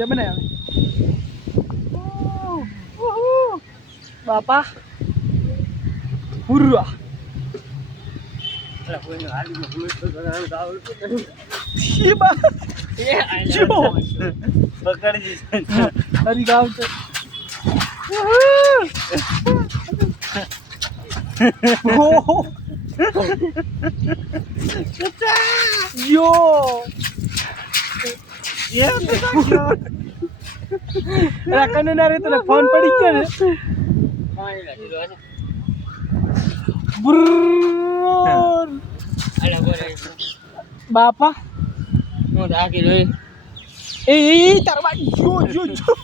જમને આવે બાપા હુર્રા હરી ગાવ છે કને ના રે તને ફોન પડી ગયો ને બાપા હું આખી જોઈ એ તારવા જો જો જો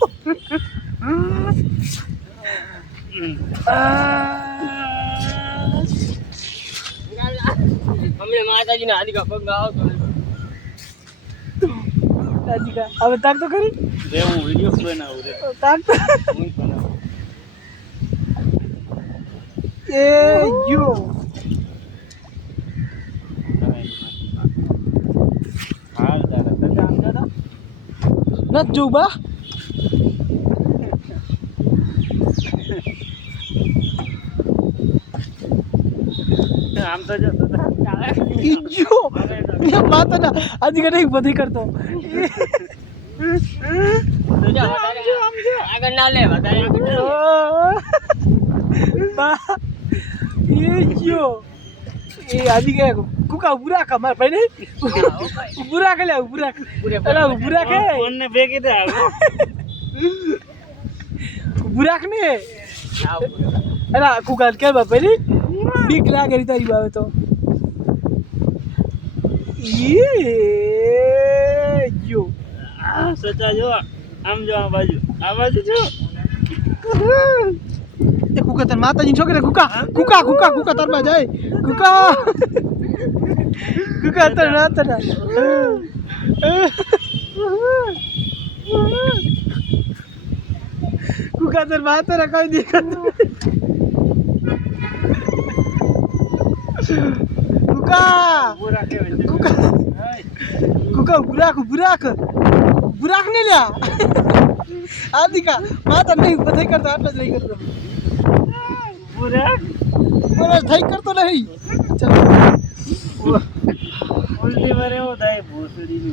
અમને માતાજીને હાલિકા પગ ગાવ તો રાજીકા હવે તાક તો કરી રે હું વિડિયો બનાવું રે તાક તો હું બનાવું એ જો હાલ દાદા નત જો બા આમ તો જો જો ये बात है ना आज का नहीं बधी करतो આગળ ના લે વધારે बा ये जो ये आज का कुका बुरा का मार भाई नहीं बुरा के ले बुरा अरे बुरा के ફોન ને ભેગી દે बुरा के ने अरे कुका के भाई नहीं बीक लागे तारी बावे तो ये जो સચા જો આમ જો આ બાજુ જો એ કુકા તાર માતાજી છોકરે કુકા કુકા કુકા કુકા તાર માં જાય કુકા કુકા તાર ના તાર કુકા તાર માતા રા કોઈ દેખત કુકા પૂરા કેવે કુકા કુકા बुराक नहीं लिया आदि का माता नहीं बधाई करता आप नहीं करता પૂરા बधाई करतो नहीं चलो ઉલટી મારે એવો થાય ભૂસડી